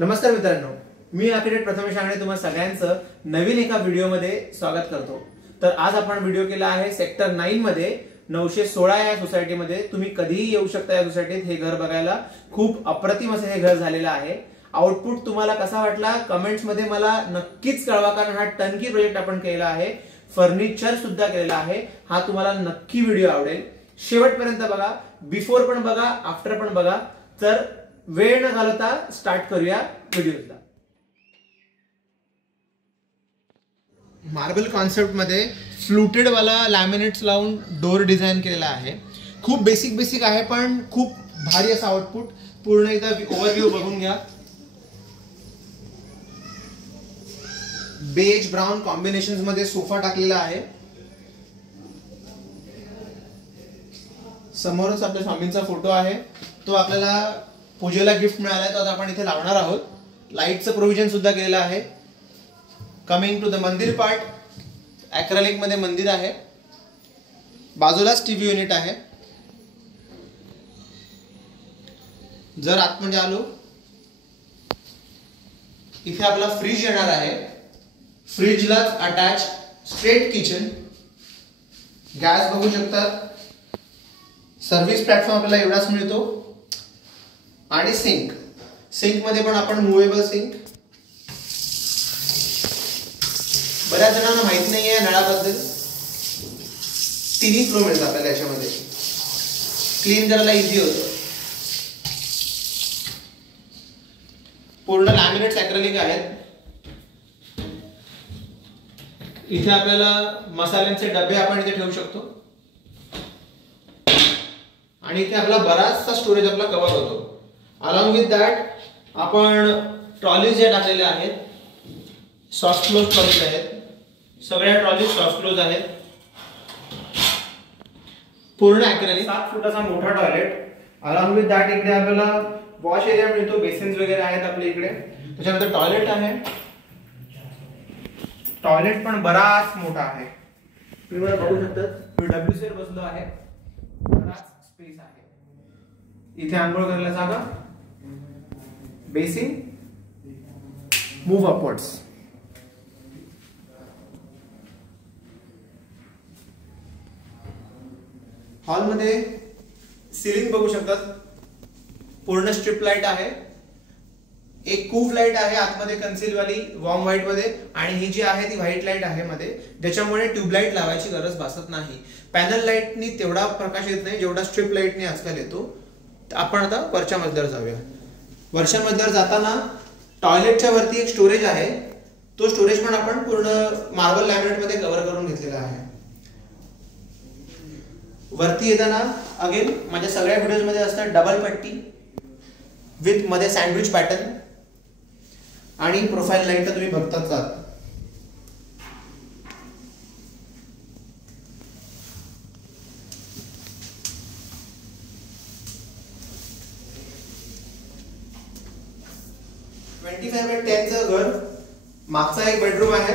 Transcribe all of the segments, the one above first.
नमस्कार मित्रांनो, मी आर्किटेक्ट प्रथमेश आंगणे तुम्हा सगळ्यांचं नवीन एका व्हिडिओमध्ये स्वागत करतो। तर आज आपण व्हिडिओ केला आहे सेक्टर 9 मध्ये 916 या सोसायटीमध्ये। तुम्ही कधीही येऊ शकता या सोसायटीत हे घर बघायला। खूप अप्रतिम असं हे घर झालेलं आहे। आउटपुट तुम्हाला कसा वाटला कमेंट्स मध्ये मला नक्कीच कळवा, कारण हा टर्नकी प्रोजेक्ट आपण केला आहे, फर्निचर सुद्धा केलेला आहे। हा तुम्हाला नक्की व्हिडिओ आवडेल, शेवटपर्यंत बघा, बिफोर पण बघा, आफ्टर पण बघा। तर वेळ न घालवता स्टार्ट करूया व्हिडिओला। मार्बल कॉन्सेप्ट मध्ये फ्लुटेड वाला लॅमिनेट्स लावून डोर डिझाइन केलेला आहे। खूप बेसिक आहे पण खूप भारी असा आउटपुट। पूर्ण एकदा ओव्हरव्ह्यू बघून घ्या। बेज ब्राउन कॉम्बिनेशन्स मध्ये सोफा टाकलेला आहे। समोरच आपल्या स्वामींचा फोटो आहे, तो आपल्याला पूजेला गिफ्ट मिळाला आहे, तो आता आपण इथे लावणार आहोत। लाईटचं प्रोव्हिजन सुद्धा केलेलं आहे। कमिंग टू द मंदिर पार्ट, ॲक्रेलिक मध्ये मंदिर आहे, बाजूलाच टीव्ही युनिट आहे। जर आतमध्ये आलो, इथे आपला फ्रीज येणार आहे। फ्रीजलाच अटॅच स्ट्रेट किचन, गॅस बघू शकता। सर्व्हिस प्लॅटफॉर्म आपल्याला एवढाच मिळतो आणि सिंक मध्ये पण आपण मूवेबल सिंक। बऱ्याच जणांना माहित नाहीये नळाबद्दल, तिन्ही फ्लो मिळतात आपल्याला याच्यामध्ये, क्लीन करायला इझी होतं। पूर्ण लॅमिनेट्स ॲक्रेलिक आहेत। इथे आपल्याला मसाल्यांचे डबे आपण इथे ठेवू शकतो आणि इथे आपला बराचसा स्टोरेज आपला कव्हर होतो। अलॉंग विथ दॅट आपण ट्रॉलीज जे टाकलेले आहेत, सॉफ्ट क्लोज ट्रॉलीज आहेत। सगळ्या ट्रॉलीज सॉफ्ट क्लोज आहेत। पूर्ण ॲक्रेलिक 7 फुटाचा मोठा टॉयलेट। अलॉंग विथ दॅट इकडे आपल्याला वॉश एरिया मिळतो, बेसिन्स वगैरे आहेत आपल्या इकडे। त्याच्यानंतर टॉयलेट आहे। टॉयलेट पण बराच मोठा आहे, तुम्ही मला बघू शकता। मी WC वर बसलो आहे, बराच स्पेस आहे। इथे आंघोळ करायला जागा, बेसिन, मूव अपवर्ड्स। हॉल मध्ये सिलिंग बघू शकतात, पूर्ण स्ट्रिप लाईट आहे। एक कूफ लाईट आहे आतमध्ये कन्सील वाली वॉर्म व्हाईट मध्ये, आणि ही जी आहे ती व्हाईट लाईट आहे मध्ये, ज्याच्यामुळे ट्यूबलाईट लावायची गरज भासत नाही। पॅनल लाईटनी तेवढा प्रकाश येत नाही जेवढा स्ट्रिप लाईटनी आजकाल येतो। आपण आता वरच्या मजल्यावर जाऊया। वरच्या मजल्यावर जाताना टॉयलेटच्या वरती एक स्टोरेज आहे, तो स्टोरेज पण आपण पूर्ण मार्बल लॅमिनेट मध्ये कव्हर करून घेतलेला आहे। वरती येताना अगेन माझ्या सगळ्या व्हिडिओज मध्ये असतात डबल पट्टी विथ मध्ये सँडविच पॅटर्न आणि प्रोफाइल लाईट तुम्ही बघतात का। चं घर, मागचा एक बेडरूम आहे।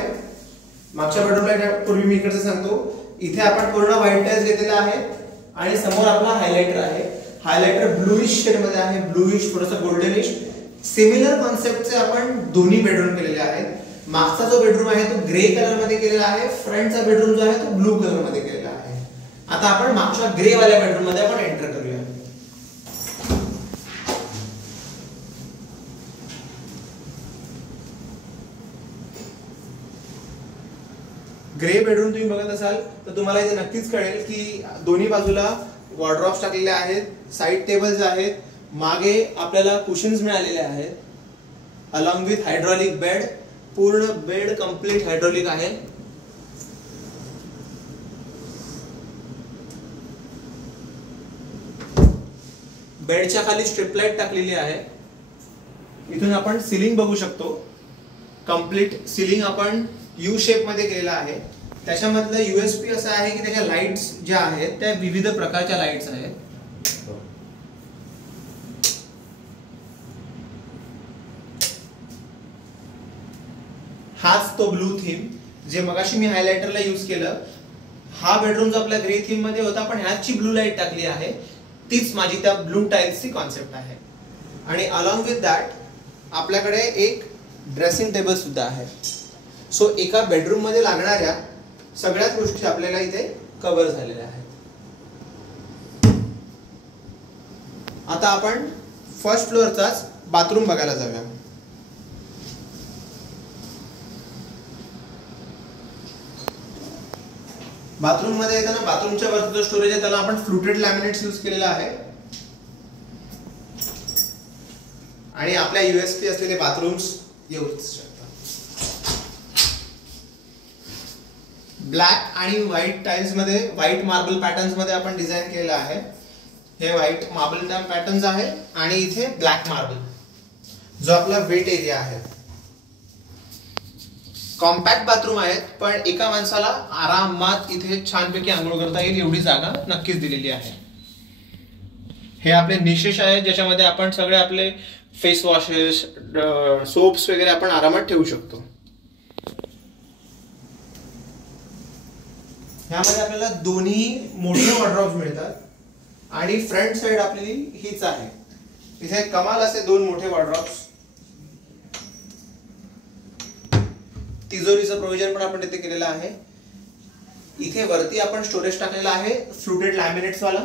मागच्या बेडरूमला पूर्वी मी इकडचं सांगतो, इथे आपण पूर्ण व्हाईट टाइल्स घेतलेला आहे आणि समोर आपला हायलाइटर आहे। हायलाइटर ब्लूइश शेड मध्ये आहे, ब्लूइश थोडंसं गोल्डनिश। सिमिलर कॉन्सेप्टचे आपण दोन्ही बेडरूम केलेले आहेत। मागचा जो बेडरूम आहे तो ग्रे कलर मध्ये केलेला आहे, फ्रंटचा बेडरूम जो आहे तो ब्लू कलर मध्ये केलेला आहे। आता आपण मागच्या ग्रे वाल्या बेडरूम मध्ये आपण एंटर करूया। ग्रे बेडरूम तुम्ही बघत असाल तर तुम्हाला इथे नक्कीच कळेल की दोन्ही बाजूला वॉर्डरोब्स टाकलेले आहेत, साइड टेबल्स आहेत, मागे आपल्याला कुशन्स मिळालेले आहेत। अलॉंग विथ हायड्रॉलिक बेड, पूर्ण बेड कंप्लीट हायड्रॉलिक आहे। बेडच्या खाली स्ट्रिप लाईट टाकलेली आहे। इथून आपण सिलिंग बघू शकतो, कंप्लीट सिलिंग आपण यू शेप मध्ये केलेला आहे। त्याच्यामधलं USP असं आहे की त्याच्या लाईट्स ज्या आहेत त्या विविध प्रकारच्या लाईट्स आहेत। हाच तो ब्लू थीम जे मगाशी मी हायलाइटरला यूज केलं। हा बेडरूम जो आपल्या ग्रे थीम मध्ये होता, पण ह्याची ब्लू लाईट टाकली आहे, तीच माझी त्या ब्लू टाइल्सची कॉन्सेप्ट आहे। आणि अलॉंग विथ दॅट आपल्याकडे एक ड्रेसिंग टेबल सुद्धा आहे. सो एका बेडरूम मध्ये लागणाऱ्या सगळ्याच गोष्टी आपल्याला इथे कव्हर झालेल्या आहेत. आता आपण फर्स्ट फ्लोअरचाच बाथरूम बघायला जाऊया. बाथरूम मध्ये येताना बाथरूमच्या वरती जो स्टोरेज आहे त्याला आपण फ्लुटेड लॅमिनेट्स यूज केलेला आहे. आणि आपल्या यूएसपी असलेले बाथरूम्स येऊच शकतात. ब्लॅक आणि व्हाईट टाइल्स मध्ये, व्हाईट मार्बल पॅटर्न्स मध्ये आपण डिझाइन केलेलं आहे. हे व्हाईट मार्बल पॅटर्न्स आहे आणि इथे ब्लॅक मार्बल जो आपला वेट एरिया आहे. कॉम्पॅक्ट बाथरूम आहेत पण एका माणसाला आरामात इथे छानपैकी आंघोळ करता येईल एवढी जागा नक्कीच दिलेली आहे. हे आपले निशेष आहेत ज्याच्यामध्ये आपण सगळे आपले फेस वॉशेस, सोप्स वगैरे आपण आरामात ठेवू शकतो. ह्यामध्ये आपल्याला दोन्ही मोठे वॉर्डरोब्स मिळतात आणि फ्रंट साइड आपली हीच आहे. इथे कमाल असे दोन मोठे वॉर्डरोब्स. तिजोरीचं प्रोव्हिजन पण आपण तिथे केलेलं आहे. इथे वरती आपण स्टोरेज टाकलेला आहे फ्लुटेड लॅमिनेट्स वाला.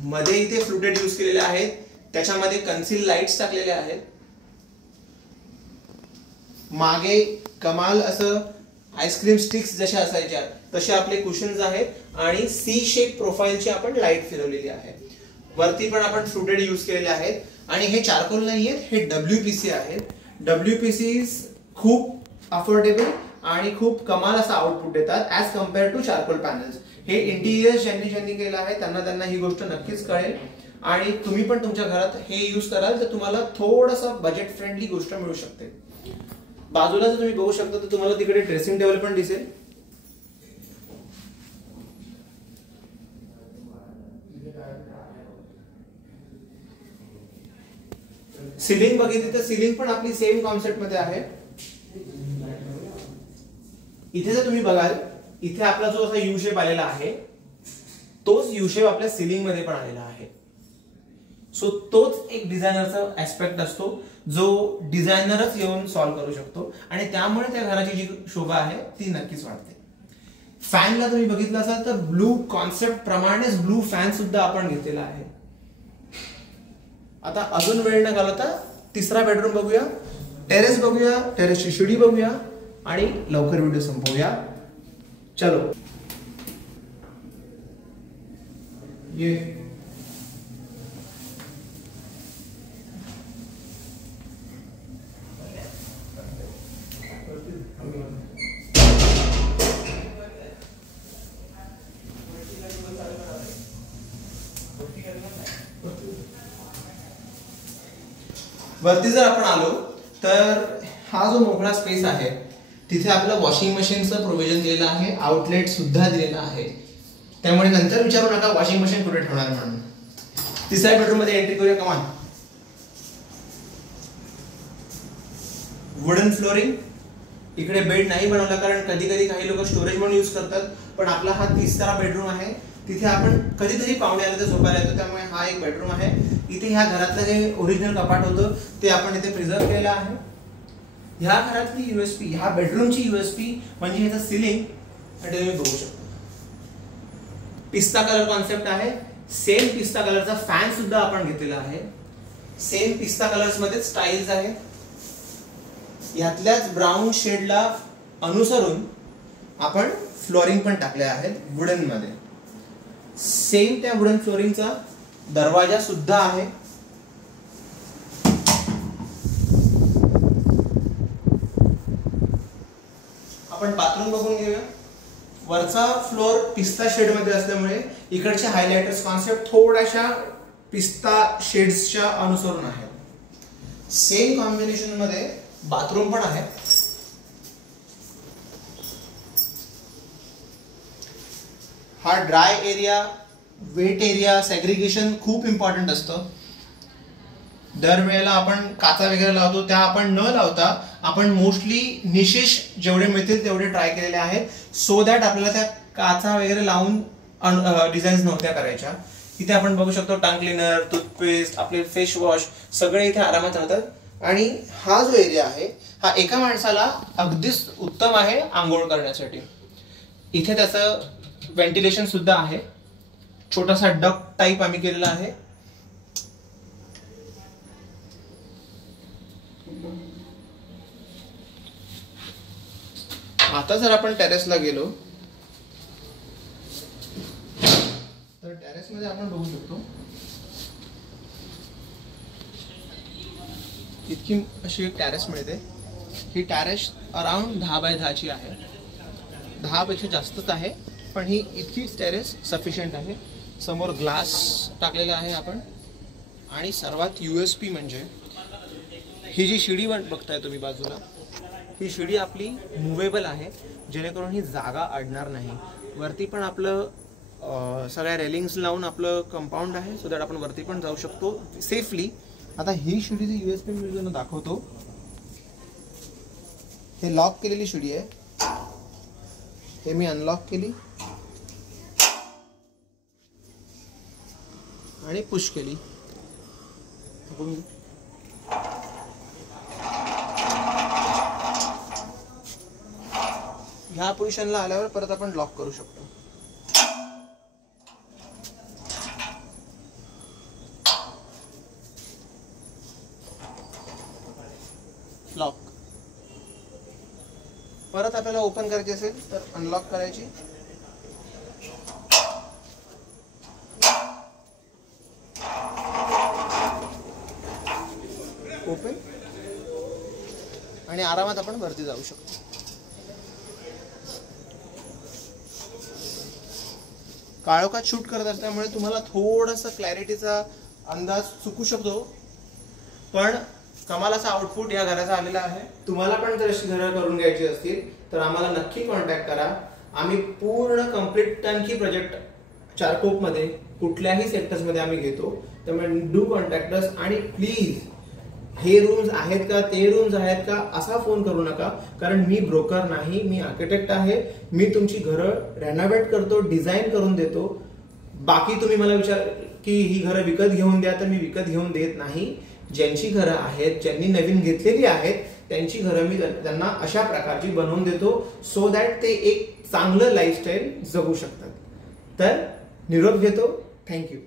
मध्ये इथे फ्लुटेड यूज केलेले आहेत, त्याच्यामध्ये कन्सील लाईट्स टाकलेले आहेत. मागे कमाल असं आईस्क्रीम स्टिक्स जशा असायच्या तसे आपले कुशन्स आहेत आणि सी शेप प्रोफाइलची आपण लाईट फिरवलेली आहे. वरती पण आपण फ्लुटेड यूज केलेले आहेत आणि हे चारकोल नाही आहेत, हे WPC आहेत. WPC खूप अफोर्डेबल आणि खूप कमाल असा आउटपुट देतात as compared to charcoal panels. हे इंटिरियर ज्यांनी केलं आहे त्यांना ही गोष्ट नक्कीच कळेल आणि तुम्ही पण तुमच्या घरात हे यूज कराल तर तुम्हाला थोडासा बजेट फ्रेंडली गोष्ट मिळू शकते. बाजूला जर तुम्ही बघू शकता तर तुम्हाला तिकडे ड्रेसिंग टेबल पण दिसेल. सिलिंग बघितली तर सिलिंग पण आपली सेम कॉन्सेप्ट मध्ये आहे. इथे जर तुम्ही बघाल इथे आपला जो असा यू शेप आलेला आहे तोच यू शेप आपल्या सिलिंग मध्ये पण आलेला आहे. सो तोच एक डिझायनरचा ऍस्पेक्ट असतो जो डिझायनरच येऊन सॉल्व्ह करू शकतो आणि त्यामुळे त्या घराची जी शोभा आहे ती नक्कीच वाढते. फॅनला तुम्ही बघितलं असाल तर ब्लू कॉन्सेप्ट प्रमाणेच ब्लू फॅन सुद्धा आपण घेतलेला आहे. आता अजून वेळ न घालवता तिसरा बेडरूम बघूया, टेरेस बघूया, टेरेसची शिडी बघूया आणि लवकर व्हिडिओ संपवूया. चलो ये वरती जर आपण आलो तर हा जो मोकळा स्पेस आहे तिथे आपलं वॉशिंग मशीनचं प्रोव्हिजन दिलेलं आहे, आउटलेट सुद्धा दिलेला आहे. त्यामुळे नंतर विचारू नका वॉशिंग मशीन कुठे ठेवणार म्हणून. तिसऱ्या बेडरूम मध्ये एंट्री करूया. कमान वुडन फ्लोरिंग. इकडे बेड नाही बनवला कारण कधी कधी काही लोक स्टोरेज म्हणून यूज करतात, पण आपला हा तिसरा बेडरूम आहे. तिथे आपण कधीतरी पाहुणे आले तर झोपायला येतो, त्यामुळे हा एक बेडरूम आहे. इथे ह्या घरातलं जे ओरिजिनल कपाट होतं ते आपण इथे प्रिझर्व केलेलं आहे. ह्या घरातली यूएसपी, ह्या बेडरूमची यूएसपी म्हणजे ह्याचं सिलिंग आणि तुम्ही बघू शकता. पिस्ता कलर कॉन्सेप्ट आहे. सेम पिस्ता कलरचा फॅन सुद्धा आपण घेतलेला आहे. सेम पिस्ता कलर्स मध्ये स्टाईल्स आहे. यातल्याच ब्राऊन शेडला अनुसरून आपण फ्लोरिंग पण टाकले आहेत वुडन मध्ये. सेम त्या वुडन फ्लोरिंगचा दरवाजा सुद्धा आहे. आपण बाथरूम बघून घेऊया. वरचा फ्लोर पिस्ता शेड मध्ये असल्यामुळे इकडचे हायलाइटर्स कॉन्सेप्ट थोड्याशा पिस्ता शेड्सच्या अनुसरून आहे. सेम कॉम्बिनेशन मध्ये बाथरूम पण आहे. हा dry area, weight area segregation खूप इम्पॉर्टंट असतं. दरवेळेला आपण काचा वगैरे लावतो त्या आपण न लावता आपण मोस्टली निशेष जेवढे मिळतील तेवढे ट्राय केलेले आहेत, सो दॅट आपल्याला त्या काचा वगैरे लावून डिझाईन्स नव्हत्या करायच्या. इथे आपण बघू शकतो टंग क्लीनर, टूथपेस्ट, आपले फेस वॉश सगळे इथे आरामात राहतात. आणि हा जो एरिया आहे हा एका माणसाला अगदीच उत्तम आहे आंघोळ करण्यासाठी. इथे त्याचं व्हेंटिलेशन सुद्धा आहे. छोटासा डक टाईप आम्ही केलेला आहे. आता जर आपण टेरेसला गेलो तर टेरेस मध्ये आपण बघू शकतो इतकी अशी एक टेरेस मिळते. ही टेरेस अराउंड 10 बाय 10 ची आहे. 10 पेक्षा जास्तच आहे, पण ही इतकीच टेरेस सफिशियंट आहे. समोर ग्लास टाकलेला आहे आपण. आणि सर्वात USP म्हणजे ही जी शिडी बघताय तुम्ही बाजूला, ही शिडी आपली मुव्हेबल आहे, जेणेकरून ही जागा अडणार नाही. वरती पण आपलं सगळ्या रेलिंग्स लावून आपलं कंपाऊंड आहे, सो दॅट आपण वरती पण जाऊ शकतो सेफली. आता ही शिडीची USP मी तुम्हाला दाखवतो. हे लॉक केलेली शिडी आहे. हे मी अनलॉक केली आणि पुश केली. ह्या पोझिशनला आल्यावर परत आपण लॉक करू शकतो. लॉक. परत आपल्याला ओपन करायची असेल तर अनलॉक करायची. ओपन. आणि आरामात आपण वरती जाऊ शकतो. काळोखात शूट करत असल्यामुळे तुम्हाला थोडासा क्लॅरिटीचा अंदाज चुकू शकतो, पण कमाल असा आउटपुट या घराचा आलेला आहे. तुम्हाला पण जर अशी घरं करून घ्यायची असतील तर आम्हाला नक्की कॉन्टॅक्ट करा. आम्ही पूर्ण कम्प्लीट टर्नकी प्रोजेक्ट चारकोपमध्ये कुठल्याही सेक्टर्समध्ये आम्ही घेतो. त्यामुळे डू कॉन्टॅक्ट अस. आणि प्लीज हे रूम्स आहेत का, ते रूम्स आहेत का असा फोन करू नका, कारण मी ब्रोकर नाही, मी आर्किटेक्ट आहे. मी तुमची घरं रेनोव्हेट करतो, डिझाईन करून देतो. बाकी तुम्ही मला विचार की ही घरं विकत घेऊन द्या, तर मी विकत घेऊन देत नाही. ज्यांची घरं आहेत, ज्यांनी नवीन घेतलेली आहेत, त्यांची घरं मी त्यांना अशा प्रकारची बनवून देतो, सो दॅट ते एक चांगलं लाईफस्टाईल जगू शकतात. तर निरोप घेतो. थँक्यू.